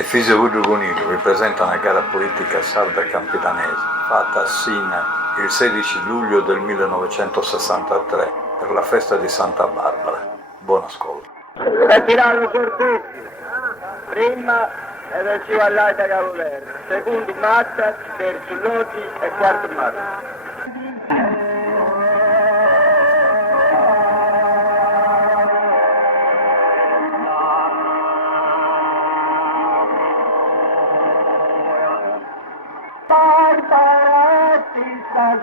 Efisio Udrugunillo ripresenta una gara politica sarda campidanese fatta a Sina il 16 luglio del 1963 per la festa di Santa Barbara. Buon ascolto. Ritirato per tutti, prima ed il all'Aita Cavallero, secondo Mazza, terzo Loggi e quarto Mazza.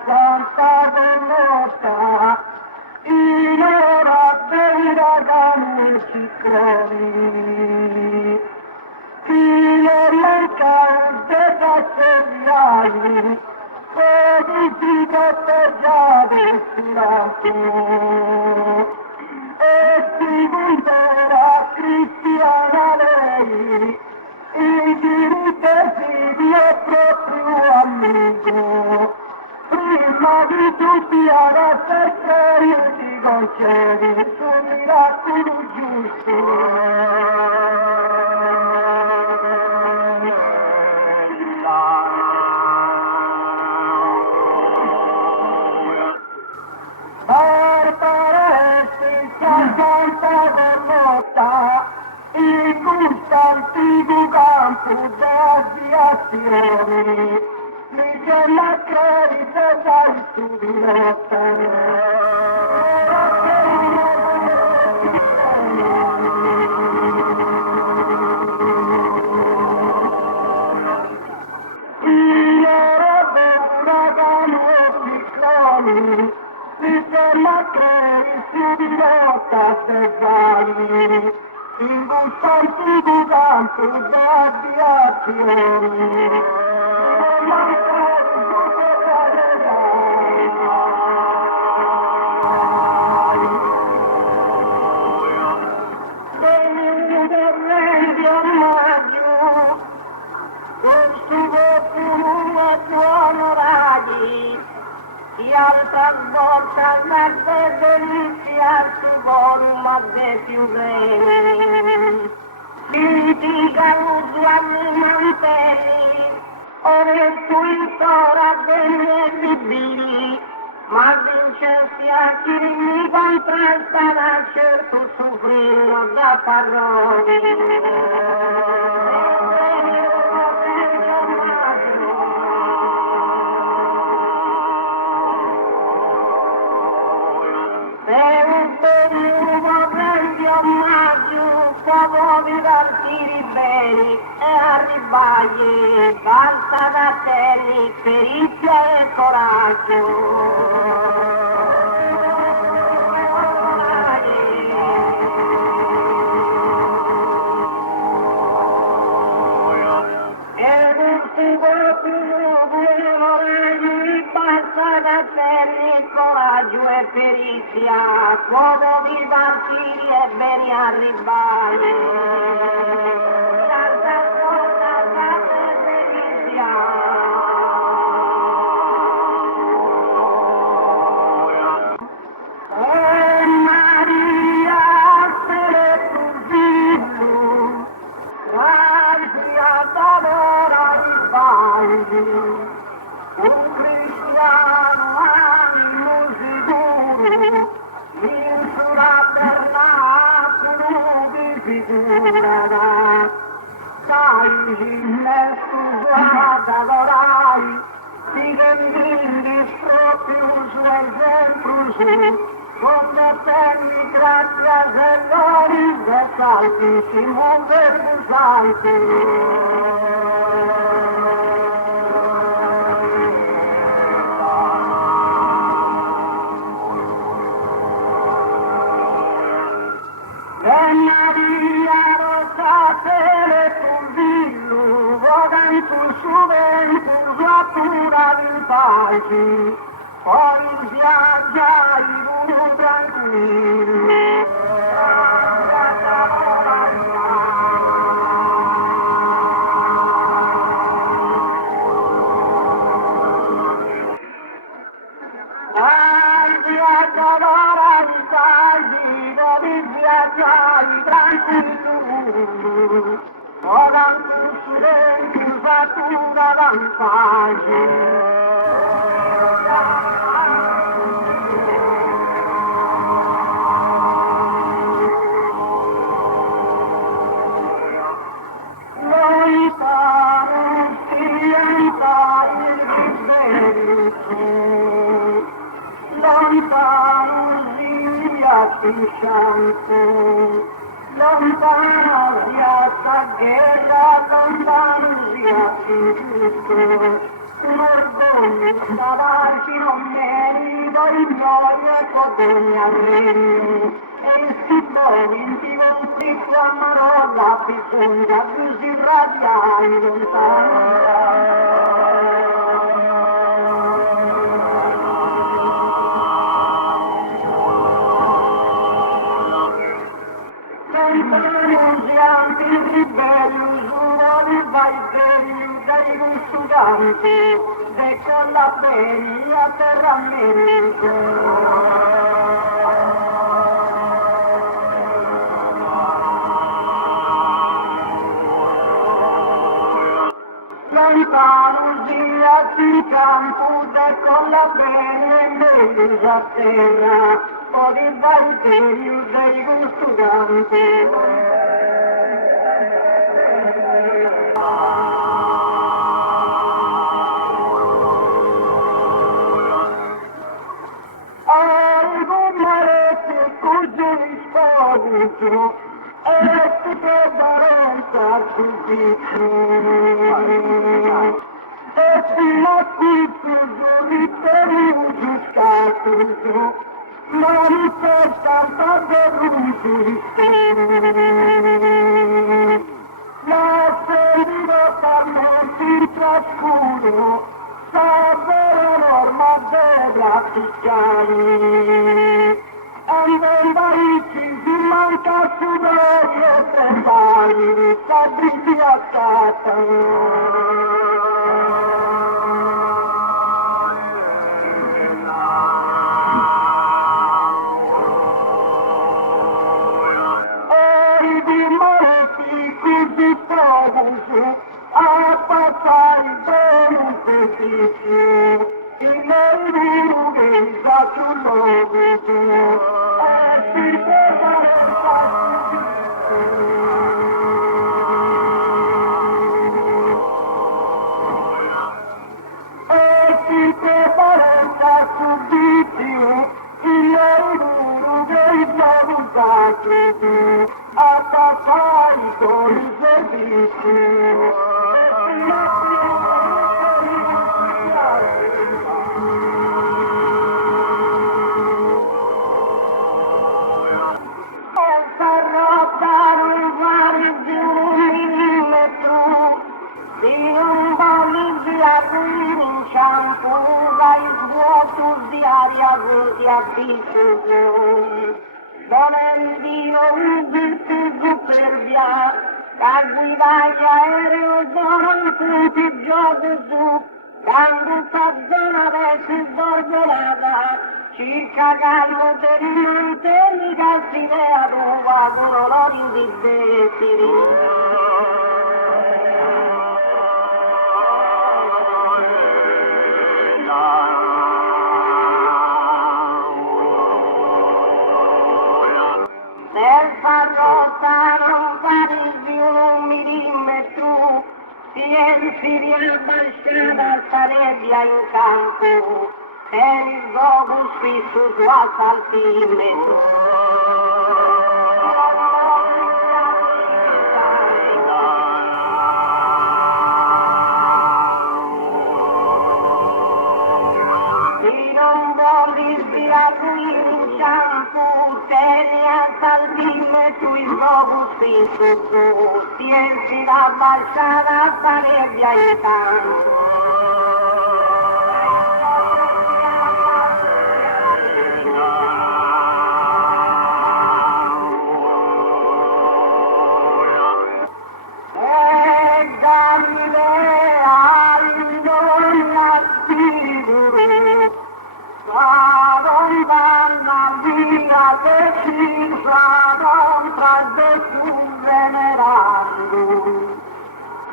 Santa Venuta, in ora vera danni ci credi, fine mancante da seriali, politica per già destinati, e si conterà cristiana lei, il diritto figlio proprio amico. Prima di tutti alla festa io ti concedi sul miracolo giusto. Barbara senza Santa Venuta, il gusto antico campo d'aviazione. Mi chiama credito dal studio. Mi chiama credito di lotta per in gusto antico campo d'aviazione. E altra volta la delizia si vuole ma de più bene. Litigano due mantelli, ore sui tora delle bibili, ma vincersi a chi mi contrasta certo soffrire da parole. Può divertire bene e arrivare, basta da te perizia e coraggio. Coraggio e perizia, può divertire e bene arrivare. Tanta cosa da perizia. E Maria se le turbillo, grazia d'amore arrivare. Un cristiano animo sicuro, in sulla bernacolo di figura, sai, nel suo adorai, ti vendindi proprio su esempio, quando tenni grazia se lori, se salti, si muove salti. Maria Rosatele Turbillo, vogantu su vento, sua in pace, poi viaggia in tranquillo. Tranquillo, studenti fattura vantaggi. Lontano sia pisciante, lontano sia sta guerra, lontano sia giusto, un orgoglio scavarci non merito il mio ecco degli arredi, e si momenti vostri chiamano la bisogna così radiali lontano. Dai studanti, e con la bene a terra merito. Lontano sia si campo, e con la bene mezzo a terra, o di valterio dei studanti. E ti preparenza giudizio e fino a tutto ritorno giustato non c'è tanta delusione la servirò per molti ciascuno sapere norma dei graficali. Andando ci manca sudore e prepari, sabriti a casa. E di mariti così provusi a passare bene un pezzo. Il nero che sta sul logo. A passare con il servizio di aria così abituto, volendo un virtuoso per via, a guidare aereo sono tutti giochi su, quando sta zona adesso sorvolata, circa calmo per i mantelli cassinea tua, con orologio di destino. Rosa non fare più un millimetro, si riabbasciata sarebbe in campo, e il globo fisso su saltimetro. Si non vuoi sviare in campo, tenia saltimetro il globo fisso, si riabbasciata sarebbe in campo.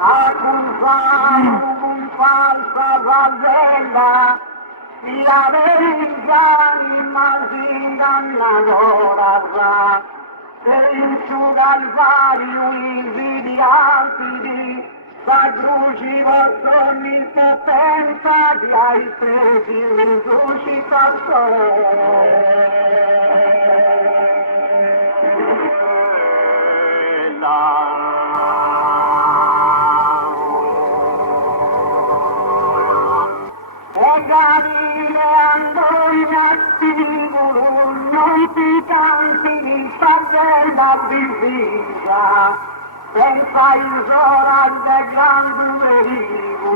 accusato con falsa favela, la verità rimase ingannadora, per il suo calvario invidiati, s'aggrugiva ogni potenza di ai presi Gavine andogna singolo, non ti canti di favela divisa, senza isora del gran duverivo.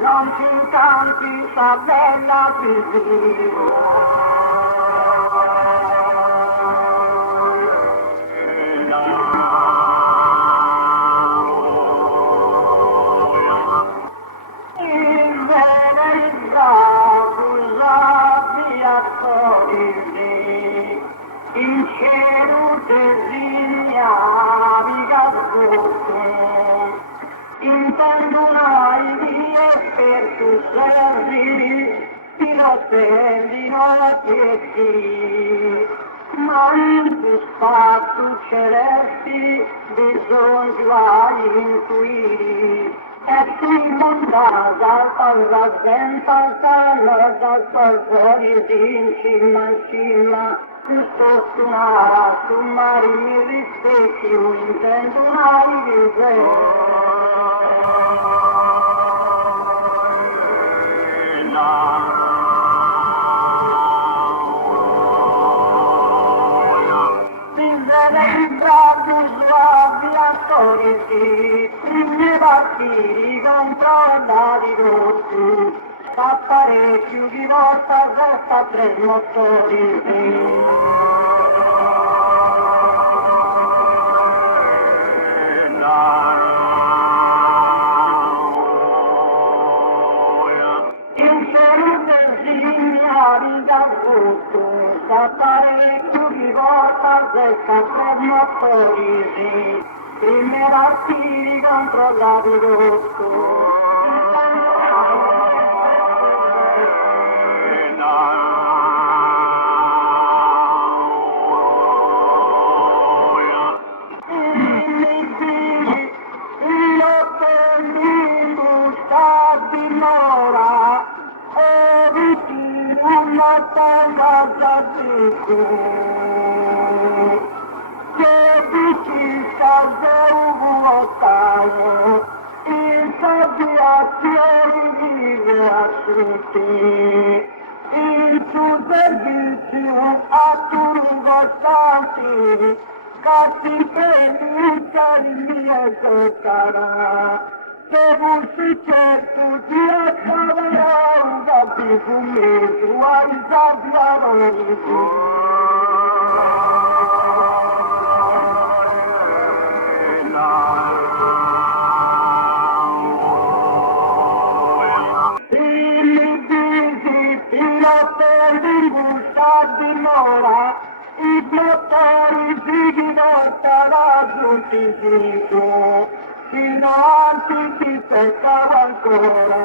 Non ci canti sta bella il verità sulla via in cielo designavi gasbotte intendonai vie per tu servi fino a tendino la piedi ma in tu spazio celesti bisogna intuiri e tu mondata alla ventata dal fuori di cima in cima tutto su mari mi rispetti intendo mai di primi partiti controllati tutti, fa parecchio di volta resta tre motori. In salute signori da tutto, fa parecchio di volta resta tre motori. Primi partiti controllati tutto. Il suo servizio a turno stanti, casi penuta in mia giocata, che fossi certo di attraverò un gabbio fumeto ai sabbiaroni. I motori si diventano tutti fico, fino anche chi peccava ancora.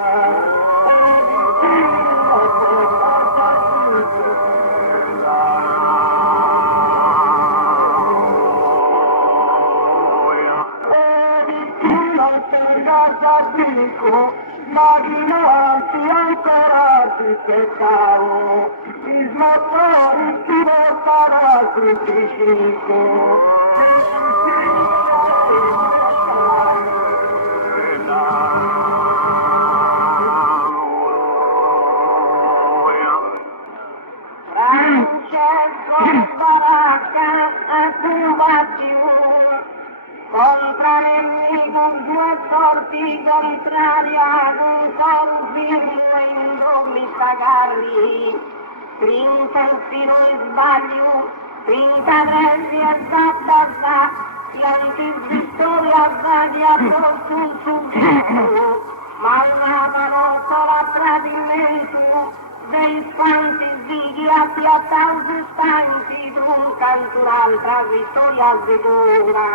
Non sei casa fico, ma dinanzi ancora ti peccavo. I motori si portano tutti cinque. Francesco Baracca a Cubazione contra nemico due sorti contrarie un confirmo in dommi sagarri. Prince fino in sbaglio, finta presi e zattazza, gli anticristoli avvati a posto subito, ma una parola tradimento, dei quanti zighi appiattati stanchi, truncano un'altra vittoria sicura.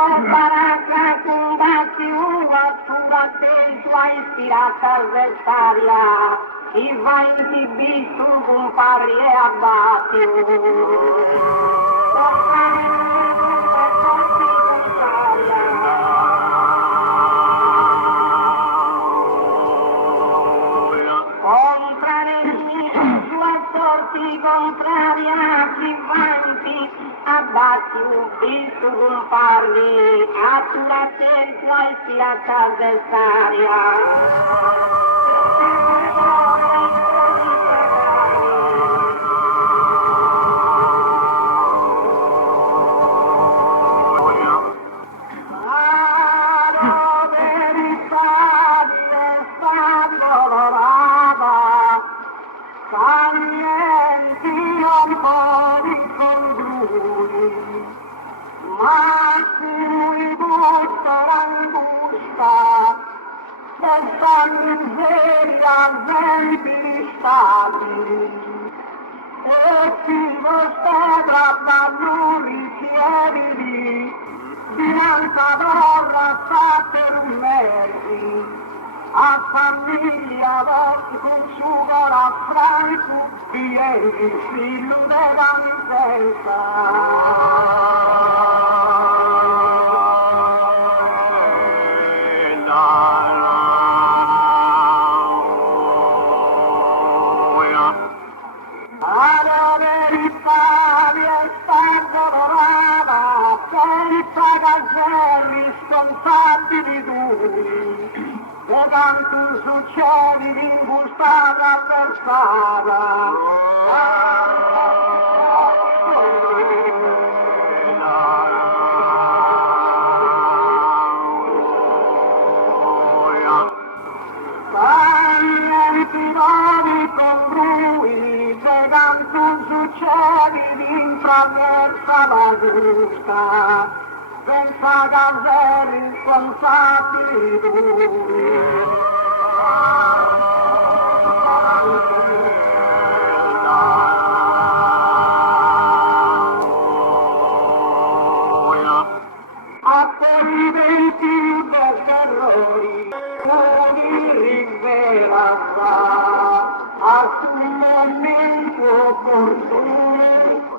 Baracca combatti una sulla sua ispirata avversaria, i vanti visto compari e abbatti. Comprare sua sorti contraria, si vanti abbatti un visto comparli, a tu la tua ispirata avversaria. Questa miseria venti stati e chi mostra valori fieri dinanzi d'ora fatte meriti a famiglia con suora franco piedi figlio della responsabili duri, che tanto succede di imbustata per attraversa la giusta, senza cause responsabili duri. A quei venti del terrori, cui rivelava, assumimento opportuno,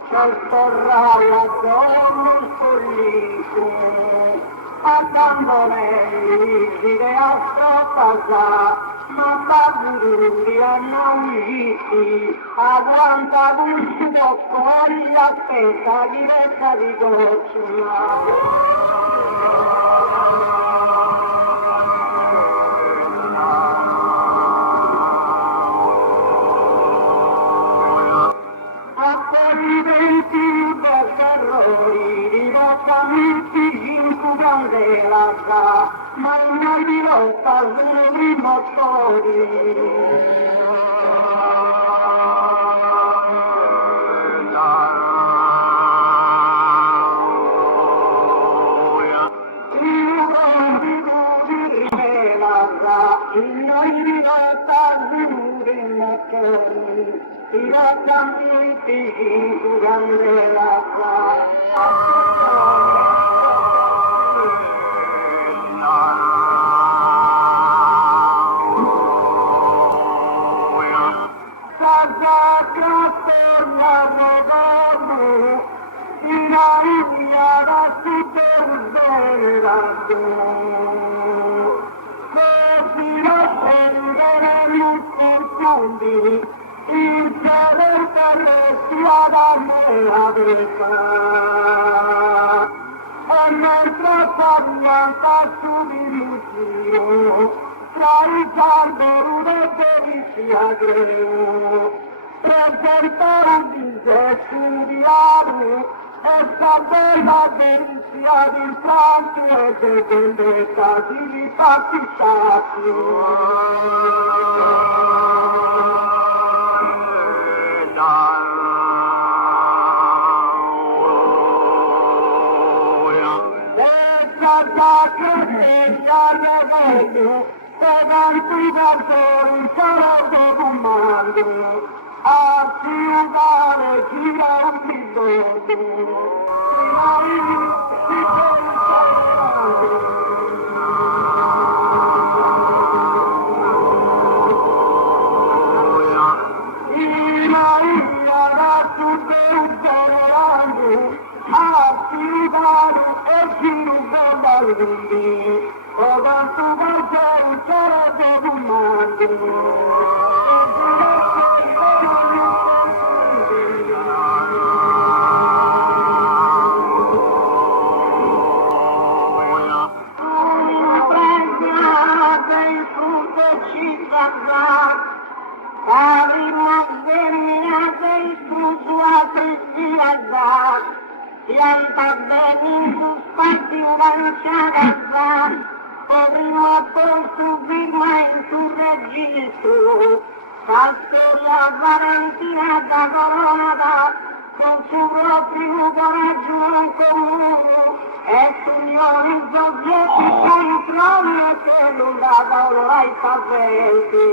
cercherà la donna spollito, andando lei dire ascolta, ma baguri hanno usciti, aguanta gusto, poi aspetta diretta di goccia. Ma non di lotta sono i motori. Noi di lotta sono i motori. I raccammenti in candela. E mentre s'avianta subito tra i calderu e delizia greu, presentarà di studiare esta bella delizia di santi e de vendetta di a ciudad gira un bidone. Pianta bene in sus parti lanciata, prima poi subirma in su registro, Castoria Valentina da Coronata, con suo proprio coraggio comune, e signori sovietici in trono che non davano ai faventi.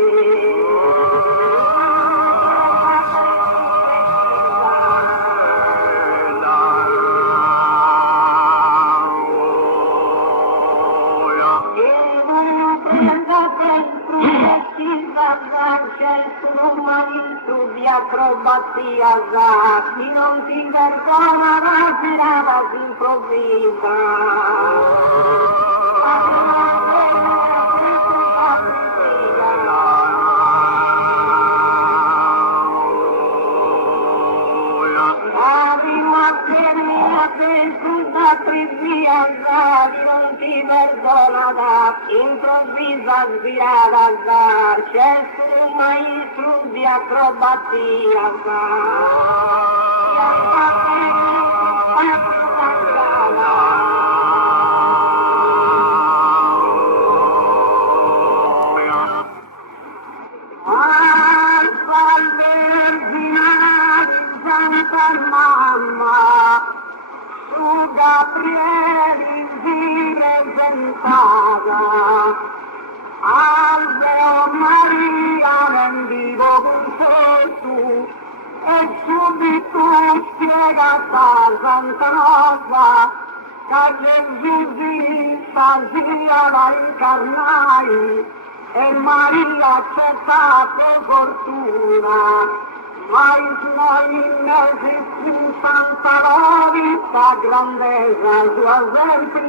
Di acrobazia chi non si vergogna la girata si improvvisa. Non ti perdona improvvisa svirata, c'è un maestro di acrobazia. Alveo Maria mendigo con tu e subito spiega Santa Rosa che Gesù sia la incarnai e Maria accettato fortuna. Ma i suoi mesi in Santa Rita grandezza sua sempre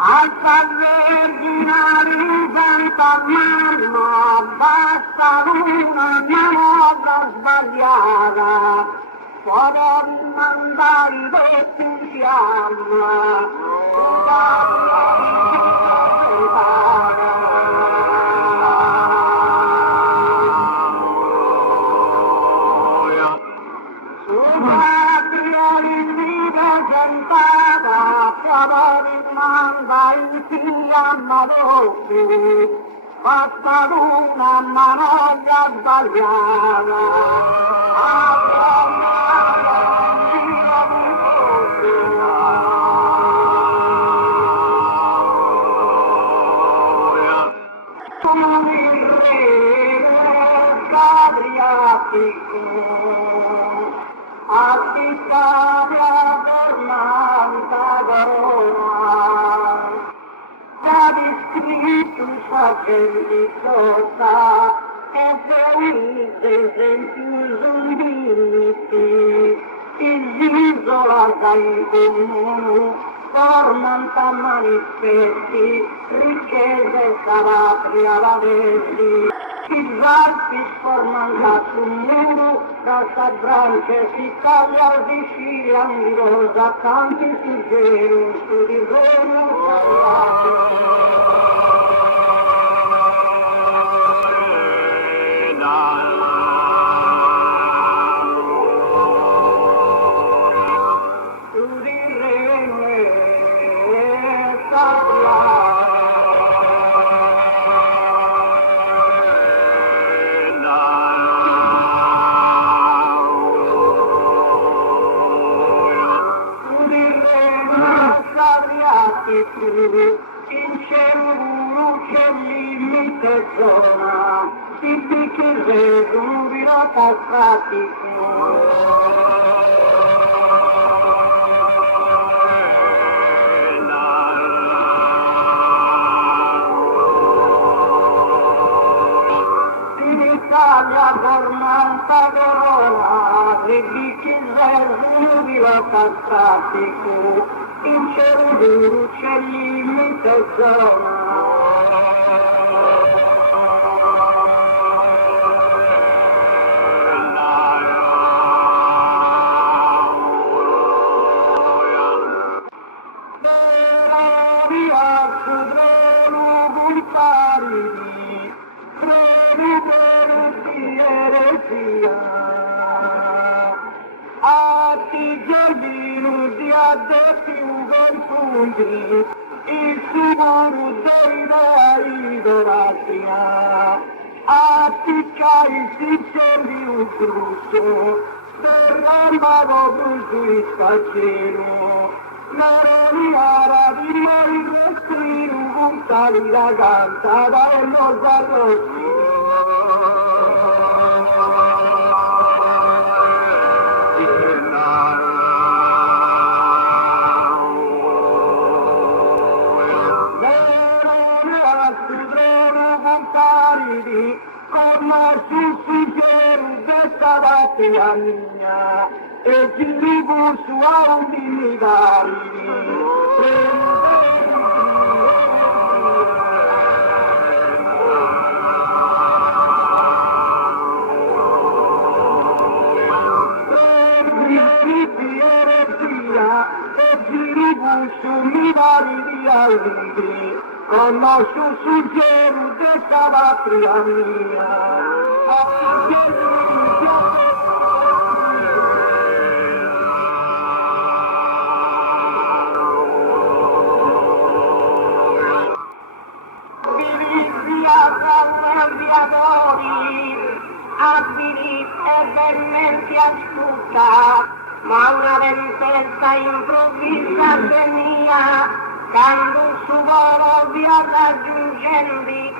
Alta Vergine Santa Mamma, basta una cosa sbagliata, può mandare tutti fiamma, manda in fiamma doppia, basta una manovra sbagliata. Affittabia tornanta corona, da discrittus facenditosa, e felice sentus uniti, l'isola dai comuni, tornanta manifesti, ricchezze calabria la vesti, arti formano sul muro, casa branche si taglia di Sicilia, rosa canti su gelo, su di Roma, in cielo uccelli mi persona, si picchierre un pilota in Italia tornanta corona, si picchierre un pilota traffico, in cielo uccelli mi persona. Il sicuro dei idolatria appicciai sinceri un crusso derramavo sui scacciero l'oroliara di noi restri un tali la canta da non zarrossi la mia e ci vivo su audinitari e ci vivo su mi vari di allegri conosco sul cielo desta patria mia abili e vermenti asciutta, ma una tempesta improvvisa venia, quando su volo via raggiungenti,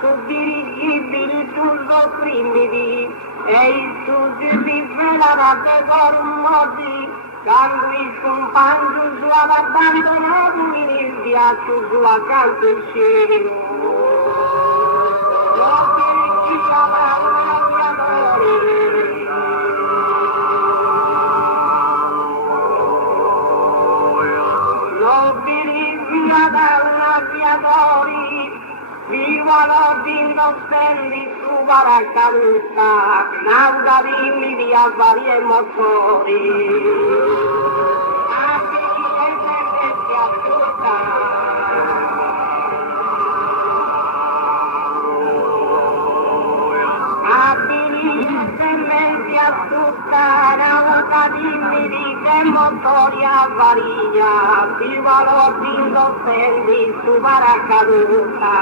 su dirigibili sul opprimiti, e il suo si svelava per un modi, quando il compagno su abbandonato il ghiaccio su accanto il cielo. Viva l'ordine innocenti su Baraccalusta, nauda di avari e motori. Anche chi è sempre si ascolta. Che motori a varia, viva l'ordine innocenti su Baraccalusta.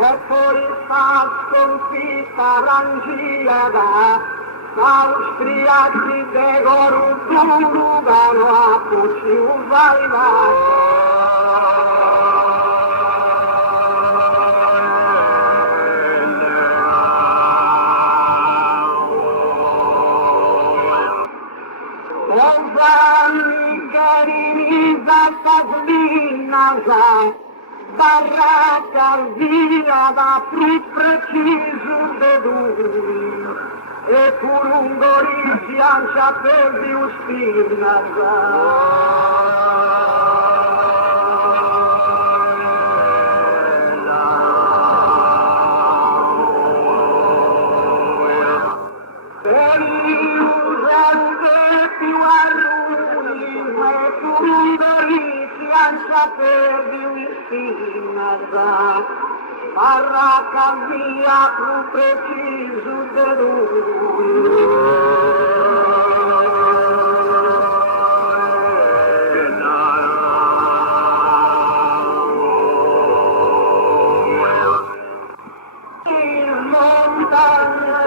e poi sta sconfitta l'angilata, austriaci de corrutto Lugano a Pucci Uvaina. Giovanni Carini Zatasvinaza, barraca via da più preciso de duri, e pur un goriziancia per più barraca via più preciso de il montagna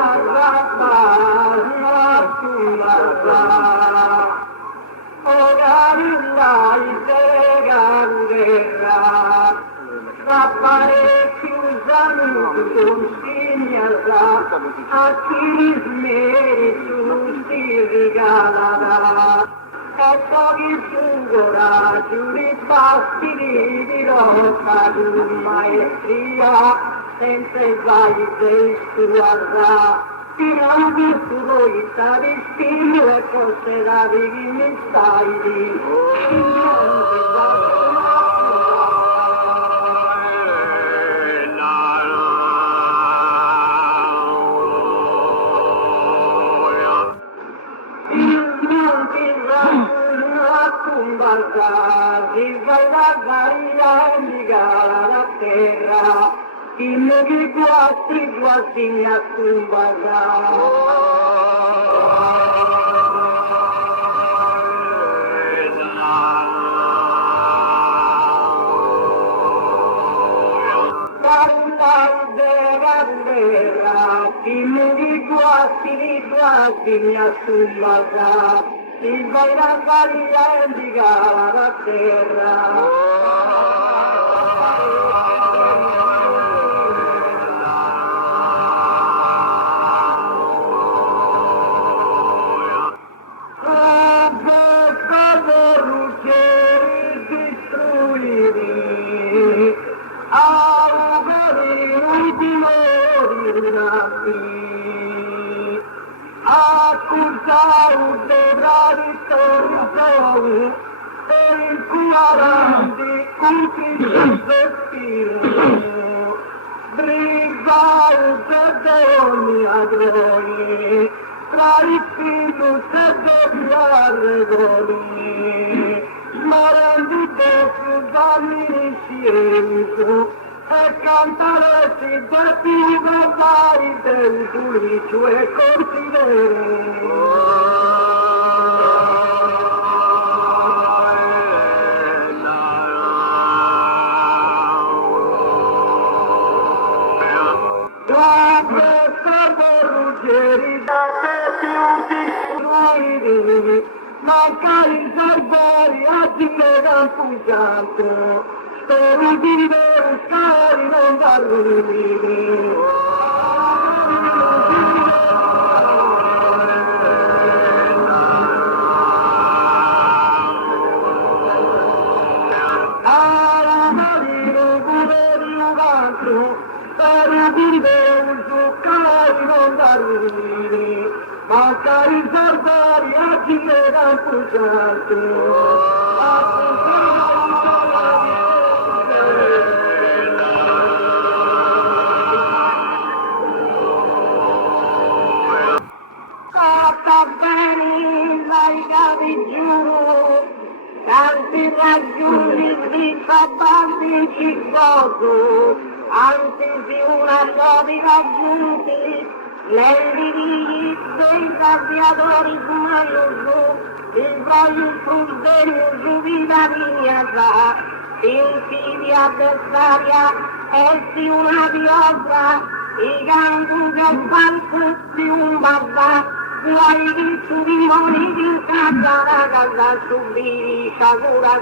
parecchi usano consigliata a chi smeri si regalata e pochi sugora giù di basti di lotta di maestria senza i guai del guarda fino a questo voi stati stile e considerati chi mi stai di la terra, il che guasti mi accumbarà. Il guasti mi accumbarà. Il vai a fare indicare la terra. Accusau de traditori e incuranti cumplici destino, brigau de ogni adroni, tra i fili degli arregoli, morendo dopo danni scienzo, e cantaresti de più dai del giudicio e consideri. Magari il barbari a dire da fugiato, spero di versare non darmi. Magari i barbari a dire da fugiato. Tanti ragioni di babbanti ciccoso, anzi di una nuovi raggiunti, l'envidi dei cambiatori smaioso, il voglio frutterio giù vita mia, insidia avversaria, essi una pioggia, i campi del palco di un babà, guai di subimoni di casa, la casa subì, sciagura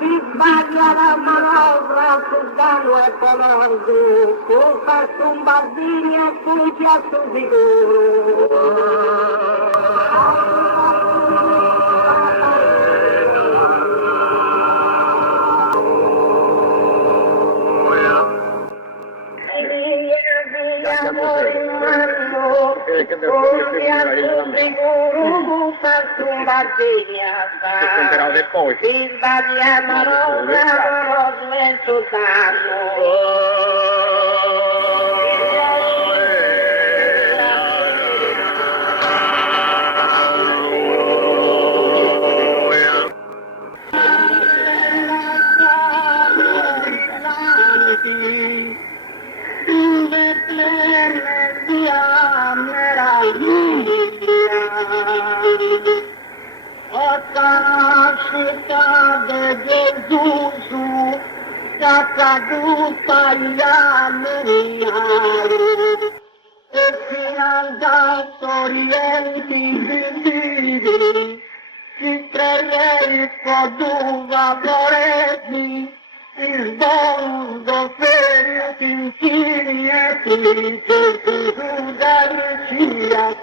si sbaglia la manovra sul danno e poloso, colpa su un bambino e sul piatto sicuro. Si sbaglia la manovra smesso caduta gli anni e finanziato orienti vivi, si trarrei poduva vorresti, il mondo ferio ti infini e ti darci a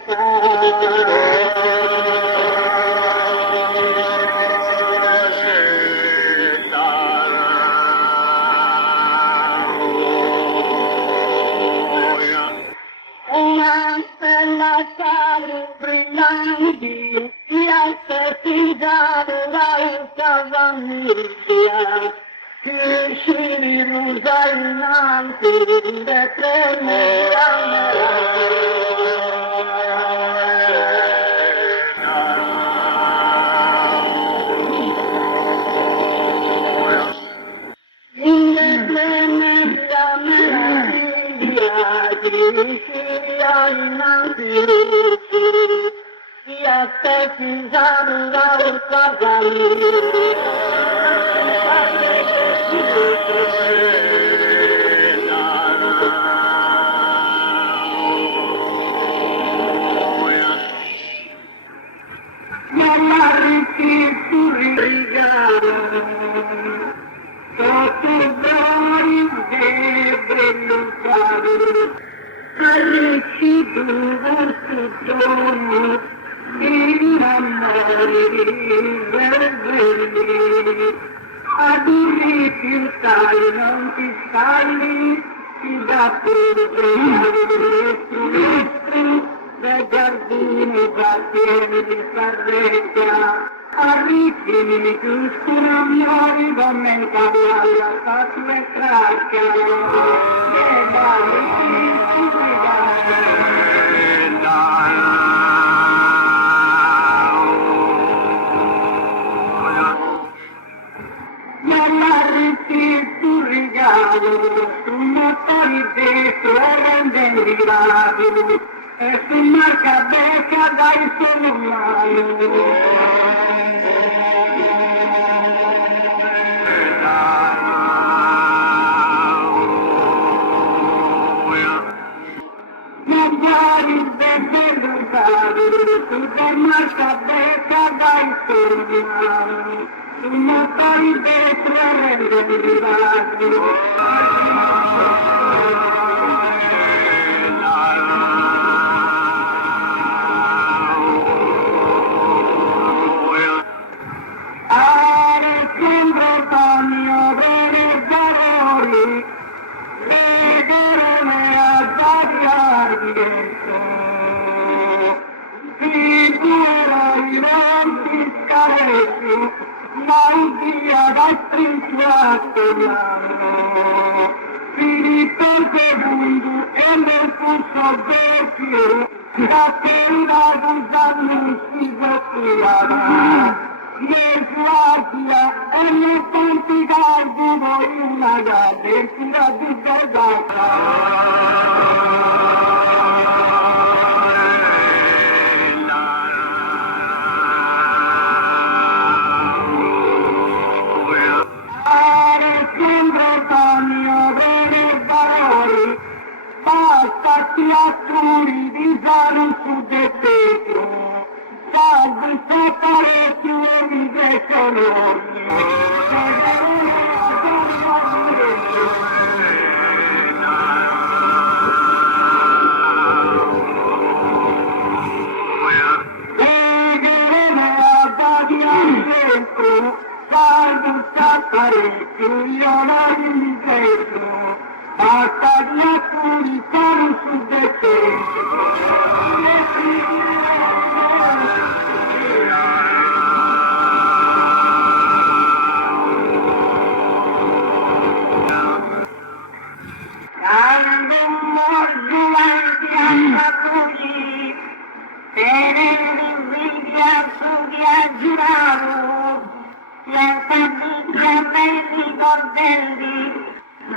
brillanti, gli aspettati dalla famiglia, che scegli rosallanti, le non ti stalli, ti dà dai giardini pieni di parretta, arricchini giusto non arriva in cavalla, fatti le tracce, e e su marca becca dai magari benvenuti, su marca becca dai su motori dentro Filippo II e nel pulso vecchio, la pena di Zanussi vecchia, Svezia e non tanti caldi voi una gazzetta di Gazzetta. Atturi di Zaro su de Petro, salvi seppare più e mi basta di atturi cari su de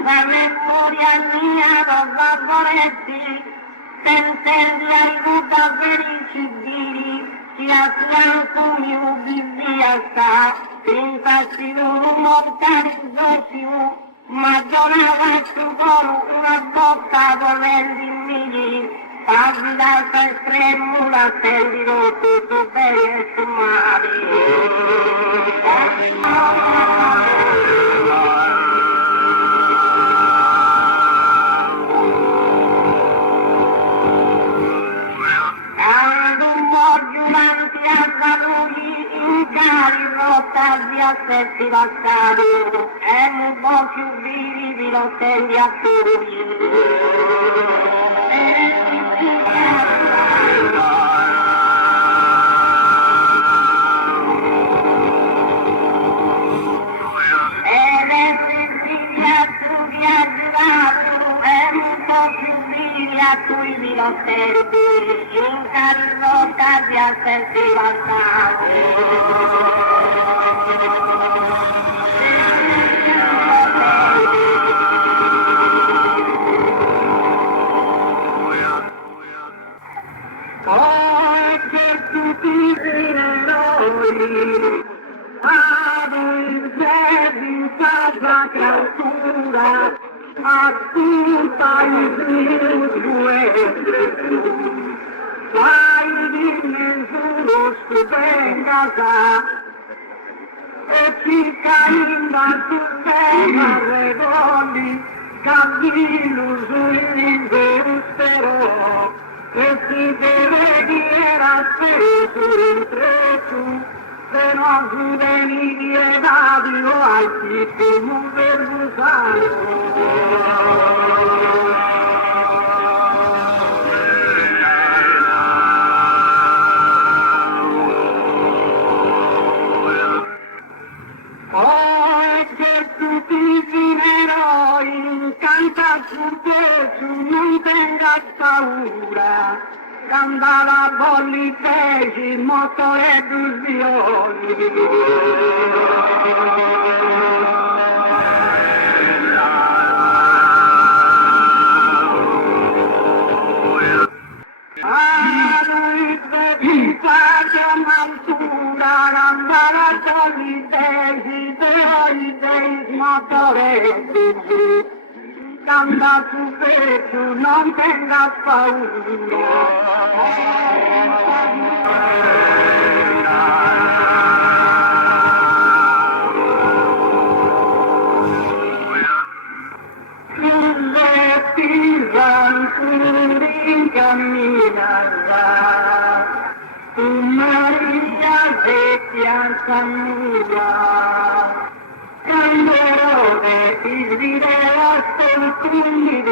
la memoria mia non va voletti, sentendi aiuta per i civili, che a fianco mio vivia sta, senza si non montare più, ma donava su coro una botta volendimi, parli da estremo la sentiro tutto bene su di aspetti da stare, è un po' più vivi lo stendi a a cui vi lo stendi, in carrotta di aspetti da stare. Creatura a tutta il due sai di nessuno stupenda sa e circa l'inda su terra regoli cammino sull'investero e si deve dire a spesso il treccio se non si veni e dati o altissimo per usare. Oh, che tutti i eroi canta sul pecho, non tenga paura. Andava a bolli pesci, il motore del violi. A lui pensate un'altura, andava a bolli pesci, il motore del violi. Canta su pecho, non tenga paura. Sulle pisanturi camminava, tu Maria vecchia Samura. Canderone ti svirela quindi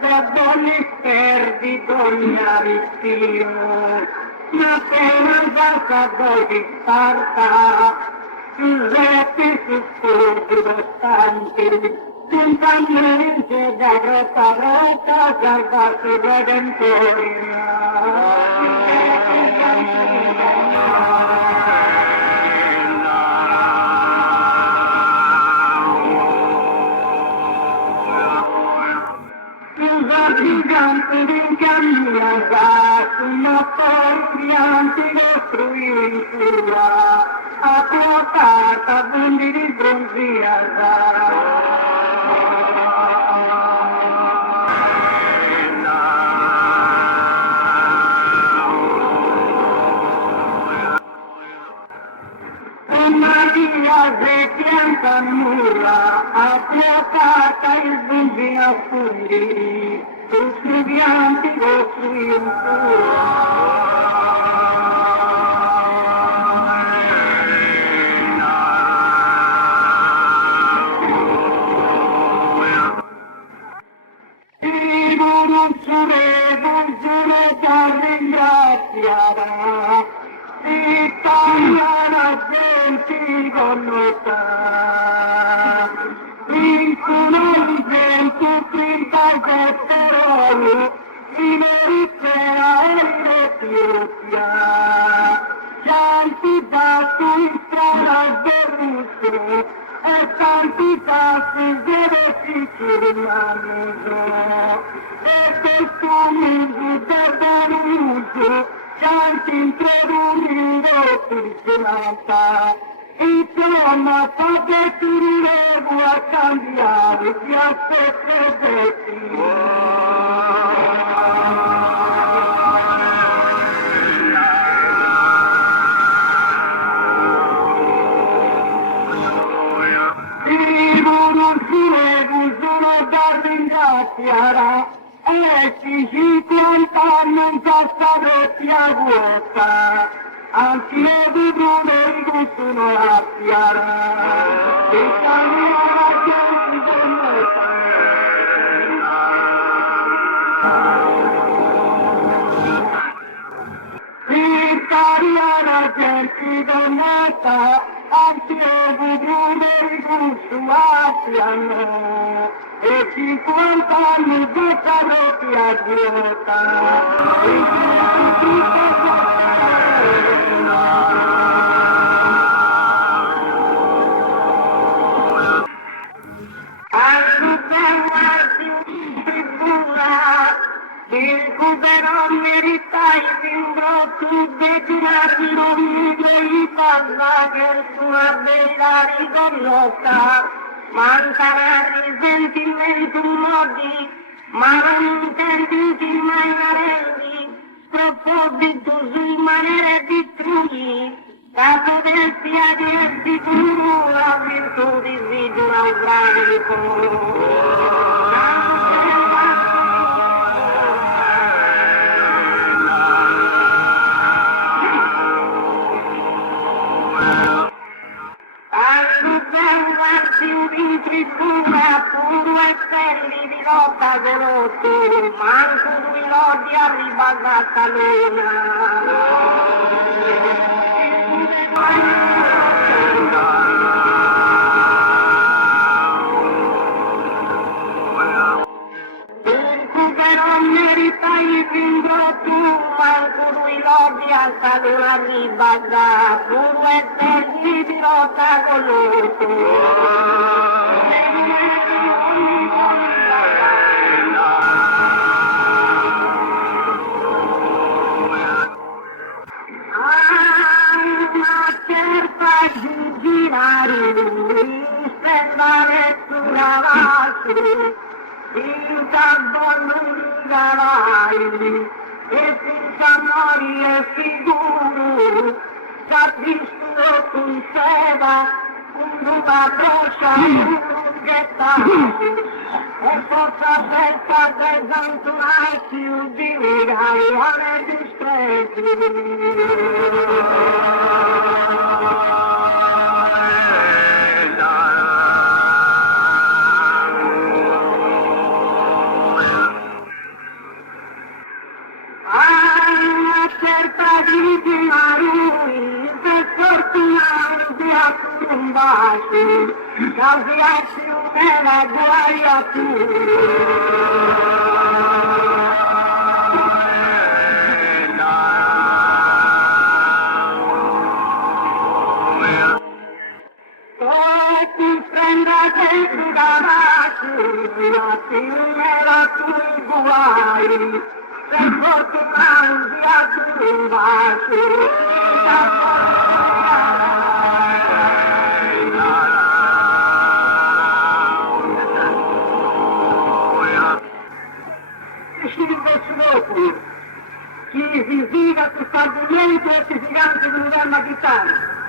da donne perdi donna vicino, ma se non basta poi parta, Giuseppe su subito stanti, compagniamente da rota rota salvato redentore. Scusa gigante di camminata, una portiante costruita, a portata bundi di Maria se pianta nulla, appioccata il bambino a fuori, tu studianti costruì un tu guai, se fortunati a tu baci, chi si figa su stabilimento e si gigante di governo abitante.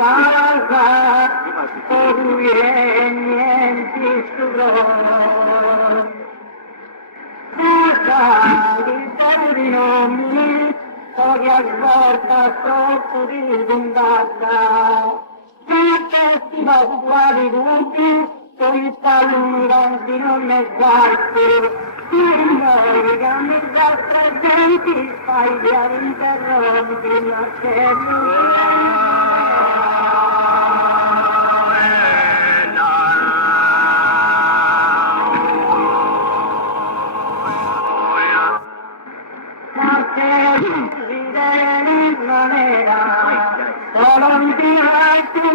Casa, e niente stupro. Casa di poveri nomi, storia svolta sotto di ondata. Testino uguali dubbi, solita lunganti non mezzati. Signori, gammi da presenti, fai gli interrompi, ma che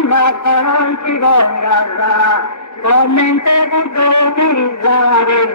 ma non si voglia commente condominizzare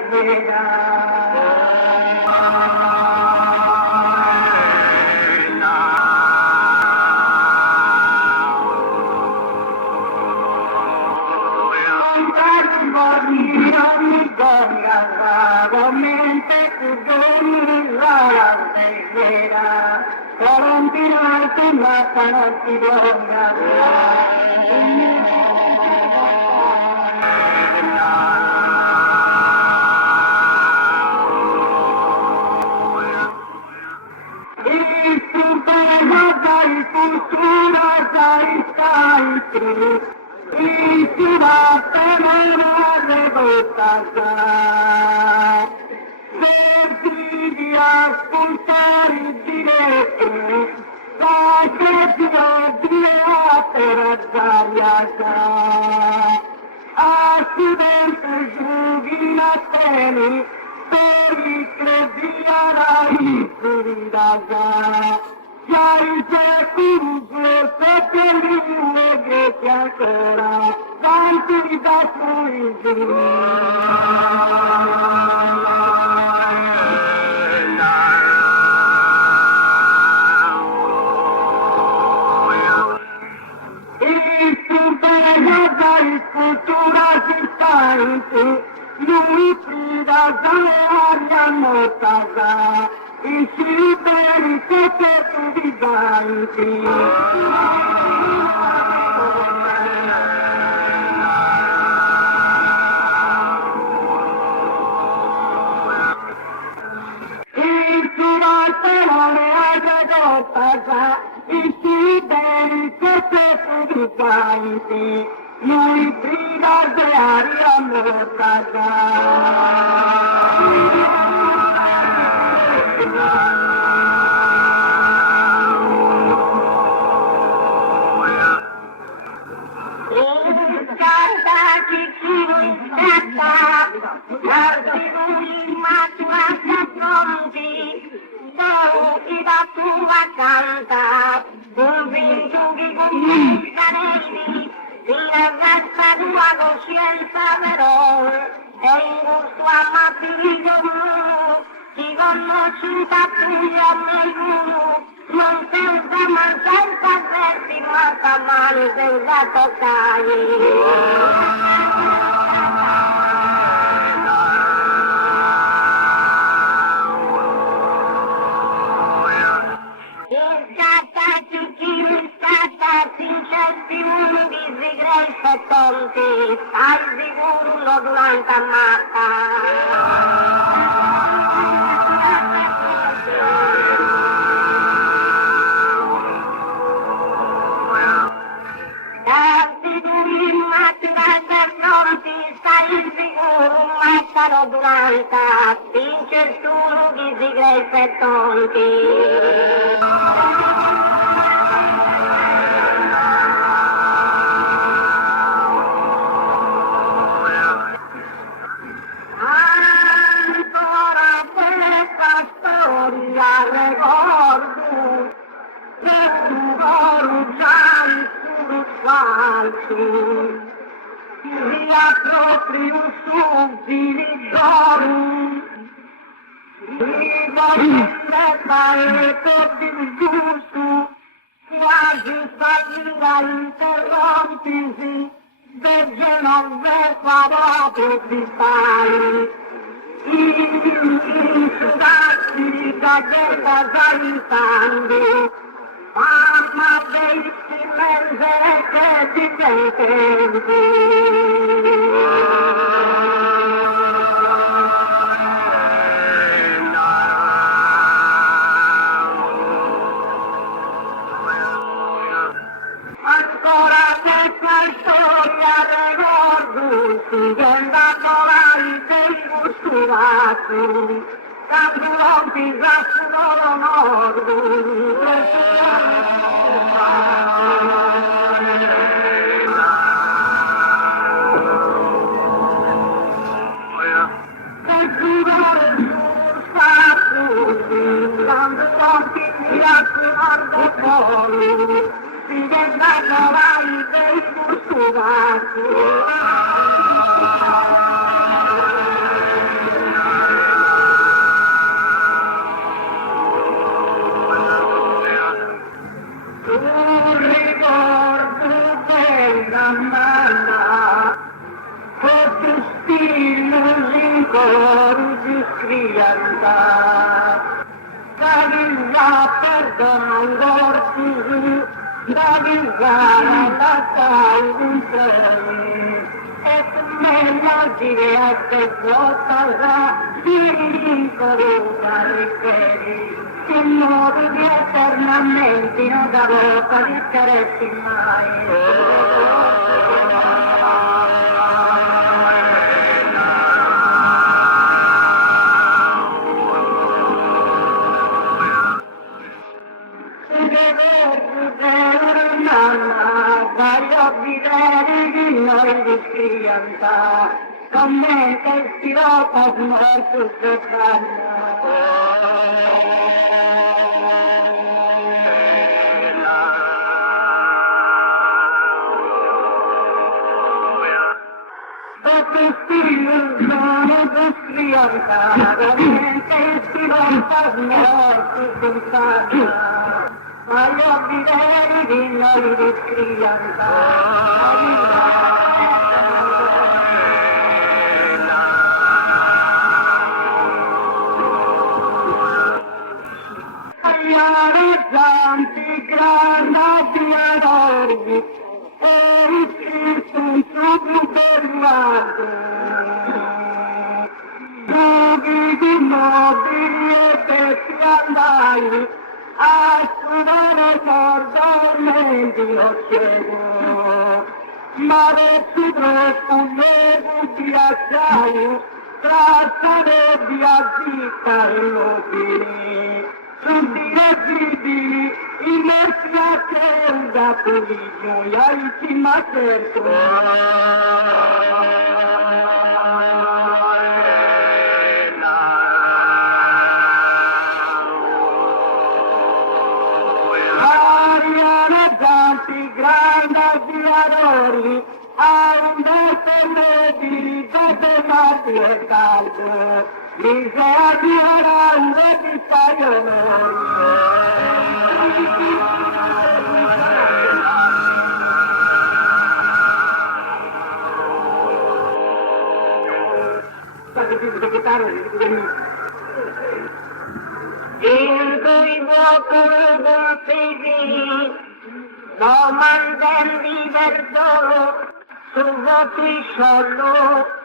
caro Duranta, vince il tuo di sigla e pettonti. Ancora questa storia ricordo, che tu coruggiai sul falso, via proprio subito, mi voglio fare per il giusto, quasi fatica interrompisi, perché non ve farò profitare. I sudati da guerra salutando, mamma dei silenzi che ti ancora questa storia ricordo, si andato là dei gusturati, quando non pisassero l'onore, quando non pisassero l'onore, si andato là dei gusturati. In modo di eternamente non da bocca di accarezzi mai. Con me che si rota morto voglio vivere di noi di tanti grandi errori e scritto un sogno per guardo dove di mobili e pezzi andai a sudare tormenti lo cielo ma adesso troppo nevo di acciaio tra sabbia zitta e lobby tutti residui immersi a terra poliglio e ai cimacerco. Ariane tanti grandi aviatori a un bel di bebe matti e caldo. Mi se avviarà un repitaio in cui vuoto d'un figli domandando verso su voti solo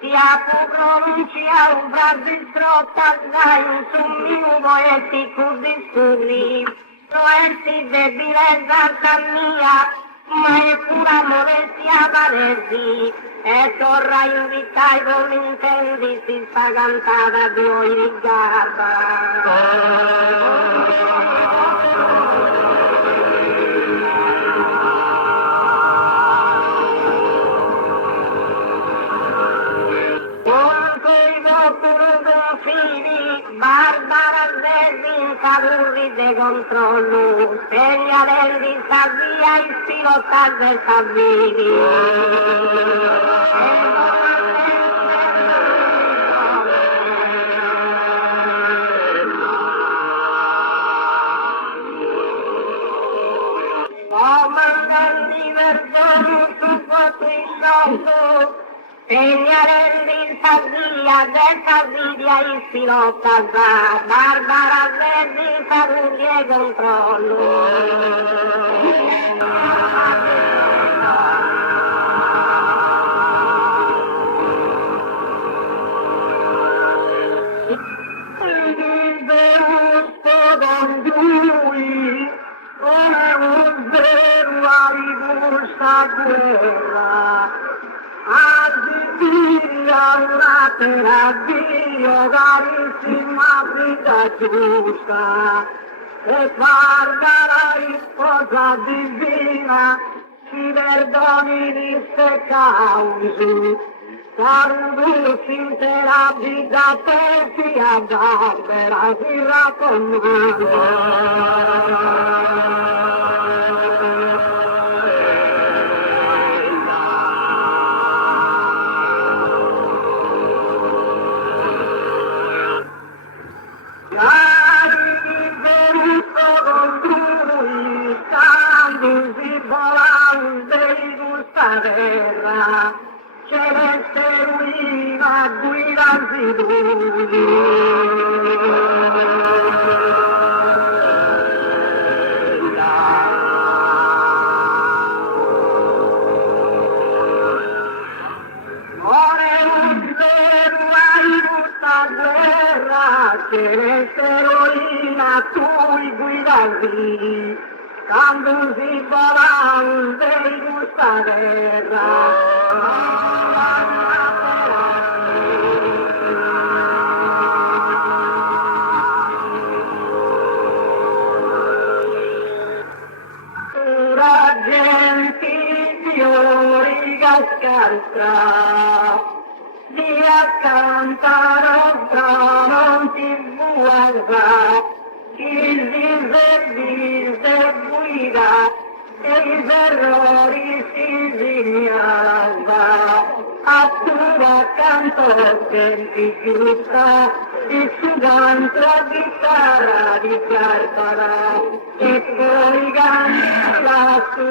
sia pronuncia un brasistro tazzai su miuvo e ti cudisturri no esti debile zarta mia ma è pura amore sia venerdì e torna invitai con intendi si sta cantata di ogni Barbara Zervinca curri de controllo, segnalelli sta via il pilotagge sta vivi. Comandante Verdoni su quattro segnalelli sta via desta via il pilotagge, Barbara Zervinca curri de controllo. Guerra, una terapia carissima vita giusta e guarda sposa divina si perdoni di ste cause saluto intera vita te sia barbera si terra, celeste ruina guidarsi celeste ruina tu guidarsi quando si volante in questa terra. Ora genti fiori cascaltra, di accantare non ti guarda, il disservice guida e i errori si segnala a tuo accanto che ti giusta il sudantra chitarra di cartara e poi canti lassù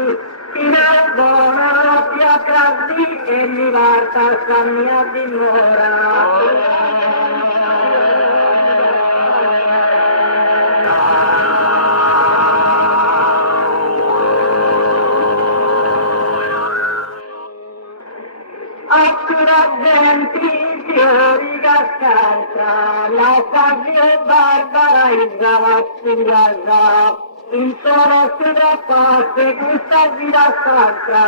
fino al buono piaccardi e mi varta sta mia dimora. Genti fiori cascaltra, la saggia barbara e zavazzurata, in solo si trattasse questa vita sacra.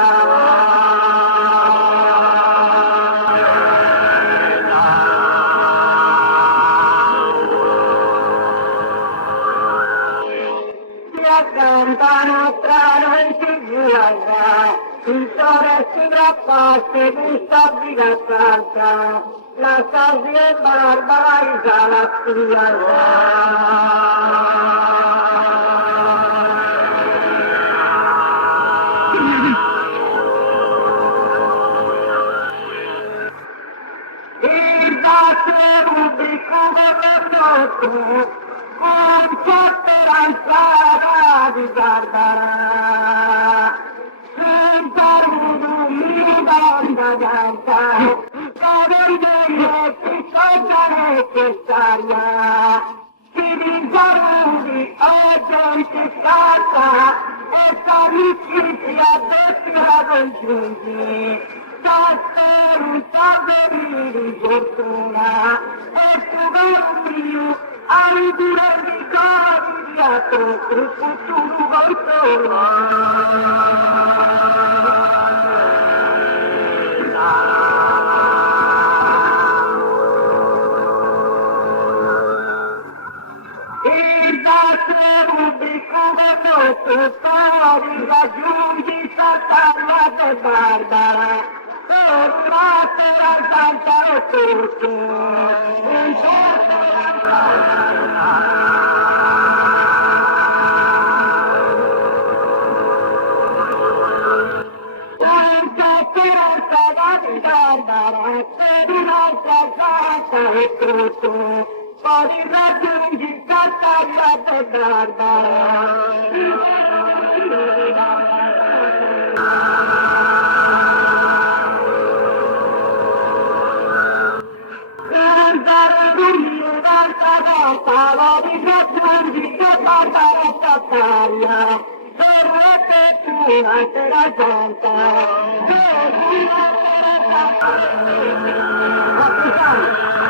Cantano tra non si guarda, il sole si rappasse questa vita santa, la sasia e barbara la il dato rubrico governato, con speranza di Barbara, senza rudo mi banda danza, cadendo si toccare quest'aria, si vincerudi e gente scarsa, e s'amicizia destra congiunti, s'asperuta venire fortuna, e tu mio, ai due ricordi dietro il futuro volto. tutto, un certo poi raggiungi cantata Capitano,